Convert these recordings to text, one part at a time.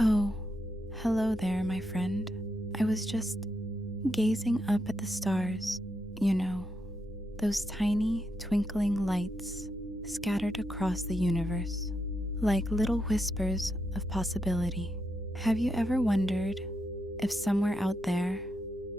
Oh, hello there, my friend. I was just gazing up at the stars, you know, those tiny twinkling lights scattered across the universe, like little whispers of possibility. Have you ever wondered if somewhere out there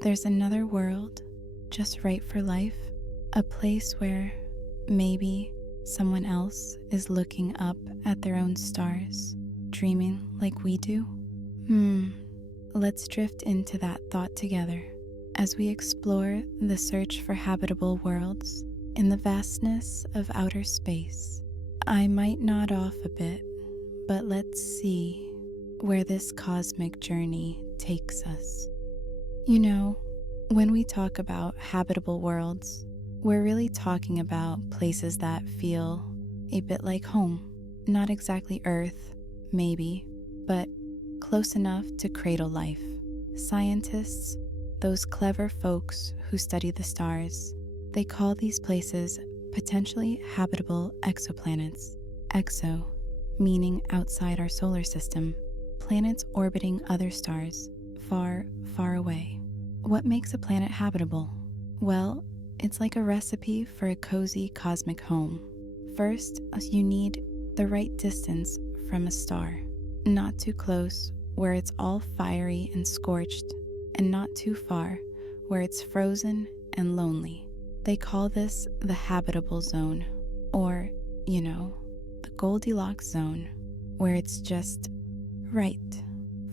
there's another world just right for life? A place where maybe someone else is looking up at their own stars, dreaming like we do? Let's drift into that thought together as we explore the search for habitable worlds in the vastness of outer space. I might nod off a bit, but let's see where this cosmic journey takes us. You know, when we talk about habitable worlds, we're really talking about places that feel a bit like home. Not exactly Earth, maybe, but close enough to cradle life. Scientists, those clever folks who study the stars, they call these places potentially habitable exoplanets. Exo, meaning outside our solar system, planets orbiting other stars, far, far away. What makes a planet habitable? Well, it's like a recipe for a cozy cosmic home. First, you need the right distance from a star. Not too close, where it's all fiery and scorched, and not too far, where it's frozen and lonely. They call this the habitable zone, or, the Goldilocks zone, where it's just right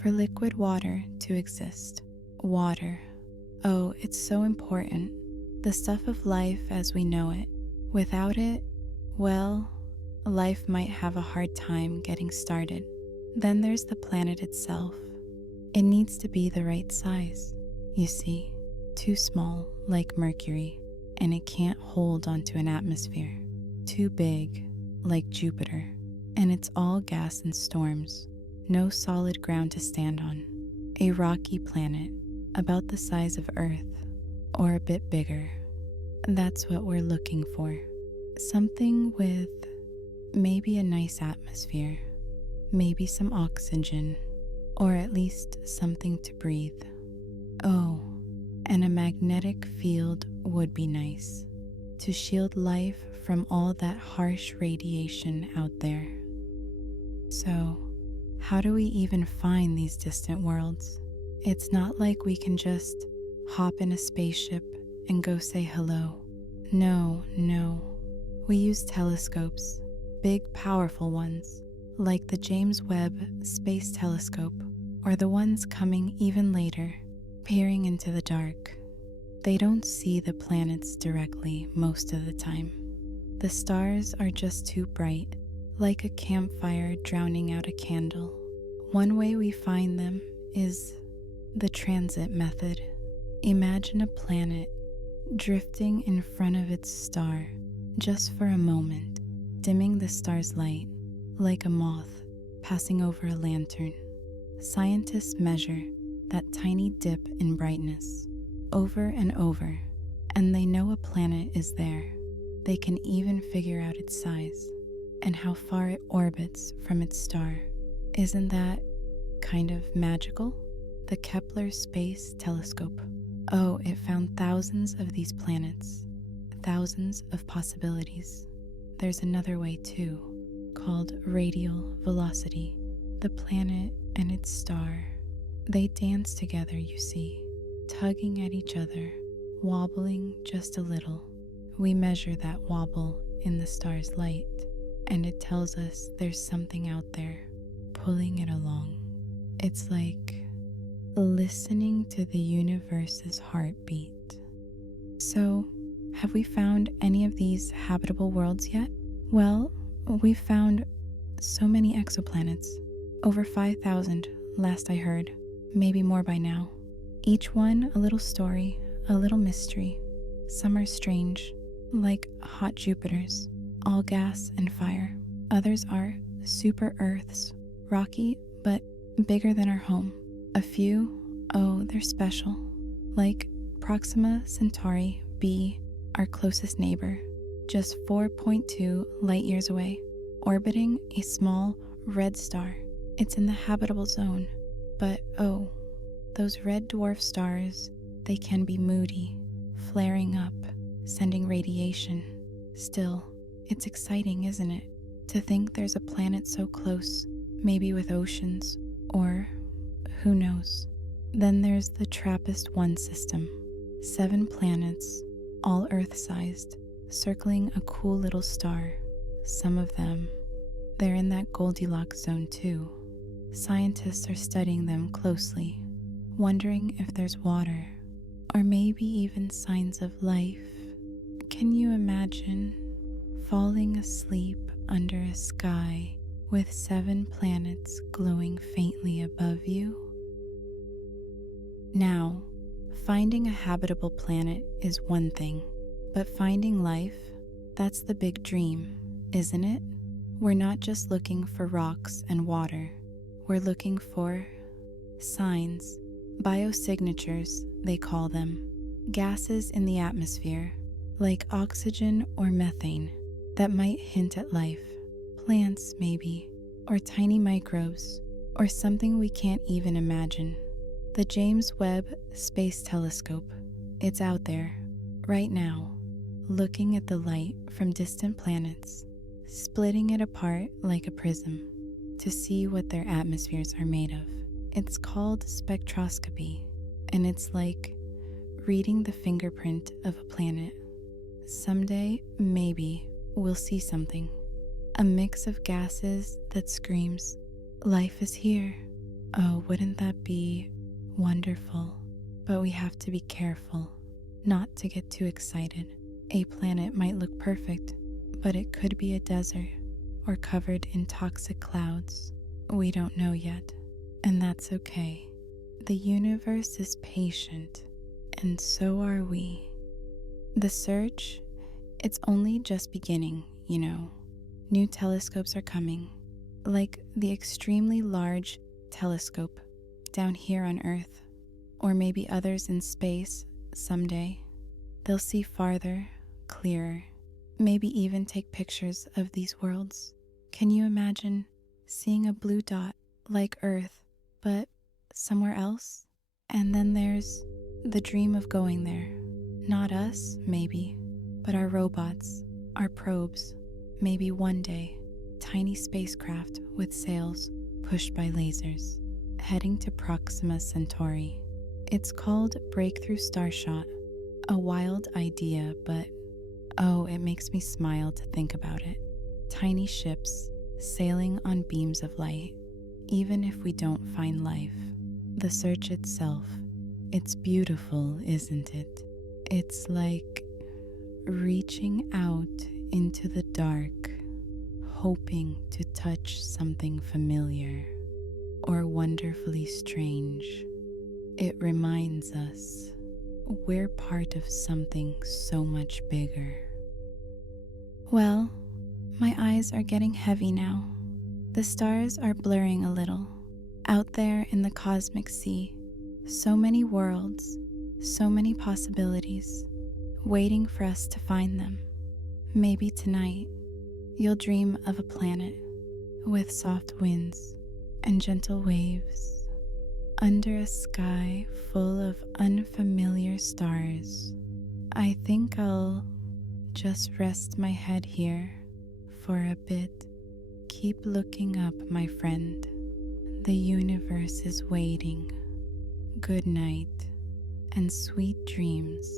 for liquid water to exist. Water. Oh, it's so important. The stuff of life as we know it. Without it, well, life might have a hard time getting started. Then there's the planet itself. It needs to be the right size. You see, too small, like Mercury, and it can't hold onto an atmosphere. Too big, like Jupiter, and it's all gas and storms. No solid ground to stand on. A rocky planet, about the size of Earth, or a bit bigger. That's what we're looking for. Something with maybe a nice atmosphere, maybe some oxygen, or at least something to breathe. Oh, and a magnetic field would be nice to shield life from all that harsh radiation out there. So, how do we even find these distant worlds? It's not like we can just hop in a spaceship and go say hello. No. We use telescopes, big, powerful ones, like the James Webb Space Telescope, or the ones coming even later, peering into the dark. They don't see the planets directly most of the time. The stars are just too bright, like a campfire drowning out a candle. One way we find them is the transit method. Imagine a planet drifting in front of its star just for a moment, dimming the star's light like a moth passing over a lantern. Scientists measure that tiny dip in brightness over and over, and they know a planet is there. They can even figure out its size and how far it orbits from its star. Isn't that kind of magical? The Kepler Space Telescope. Oh, it found thousands of these planets, thousands of possibilities. There's another way too, called radial velocity. The planet and its star, they dance together, you see, tugging at each other, wobbling just a little. We measure that wobble in the star's light, and it tells us there's something out there pulling it along. It's like listening to the universe's heartbeat. So, have we found any of these habitable worlds yet? Well, we've found so many exoplanets, over 5,000 last I heard, maybe more by now. Each one a little story, a little mystery. Some are strange, like hot Jupiters, all gas and fire. Others are super Earths, rocky but bigger than our home. A few, oh, they're special, like Proxima Centauri b, our closest neighbor, just 4.2 light years away, orbiting a small red star. It's in the habitable zone, but oh, those red dwarf stars, they can be moody, flaring up, sending radiation. Still, it's exciting, isn't it? To think there's a planet so close, maybe with oceans, or who knows. Then there's the TRAPPIST 1 system, 7 planets, all Earth-sized, circling a cool little star. Some of them, they're in that Goldilocks zone too. Scientists are studying them closely, wondering if there's water, or maybe even signs of life. Can you imagine falling asleep under a sky with 7 planets glowing faintly above you? Now, finding a habitable planet is one thing, but finding life, that's the big dream, isn't it? We're not just looking for rocks and water. We're looking for signs, biosignatures, they call them, gases in the atmosphere, like oxygen or methane, that might hint at life. Plants, maybe, or tiny microbes, or something we can't even imagine. The James Webb Space Telescope, it's out there, right now, looking at the light from distant planets, splitting it apart like a prism to see what their atmospheres are made of. It's called spectroscopy, and it's like reading the fingerprint of a planet. Someday, maybe, we'll see something. A mix of gases that screams, life is here. Oh, wouldn't that be wonderful? But we have to be careful not to get too excited. A planet might look perfect, but it could be a desert or covered in toxic clouds. We don't know yet, and that's okay. The universe is patient, and so are we. The search, it's only just beginning, you know. New telescopes are coming, like the extremely large telescope down here on Earth, or maybe others in space someday. They'll see farther, clearer, maybe even take pictures of these worlds. Can you imagine seeing a blue dot like Earth, but somewhere else? And then there's the dream of going there. Not us, maybe, but our robots, our probes, maybe one day, tiny spacecraft with sails pushed by lasers, heading to Proxima Centauri. It's called Breakthrough Starshot, a wild idea, but oh, it makes me smile to think about it. Tiny ships sailing on beams of light, even if we don't find life. The search itself, it's beautiful, isn't it? It's like reaching out into the dark, hoping to touch something familiar or wonderfully strange. It reminds us we're part of something so much bigger. Well, my eyes are getting heavy now. The stars are blurring a little. Out there in the cosmic sea, so many worlds, so many possibilities, waiting for us to find them. Maybe tonight, you'll dream of a planet with soft winds and gentle waves, under a sky full of unfamiliar stars. I think I'll just rest my head here for a bit. Keep looking up, my friend. The universe is waiting. Good night and sweet dreams.